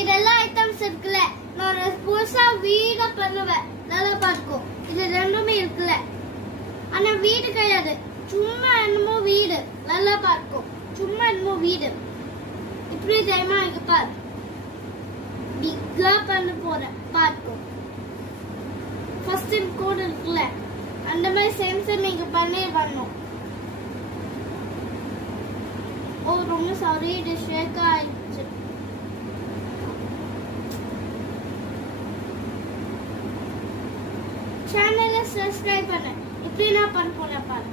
இதெல்லாம் ஐட்டம்ஸ் இருக்குல்ல, நான் புதுசா வீடா பண்ணுவேன். நல்லா பார்க்கும். இது ரெண்டுமே இருக்குல்ல, ஆனா வீடு கிடையாது, சும்மா என்னமோ வீடு. நல்லா பார்க்கும், சும்மா என்னமோ வீடு. இப்படி தெரியுமா? இங்க பாரு, பிக்கா பண்ண போறேன் பார்க்கும். ஃபர்ஸ்ட் கோட் இருக்குல்ல, அந்த மாதிரி சென்சர் நீங்க பண்ணணும். ஓ ரொம்ப சாரி, இது ஷேக் ஆயிடுச்சு. சேனலை சப்ஸ்கிரைப் பண்ண. இப்படி நான் பண்ண போறேன் பாரு.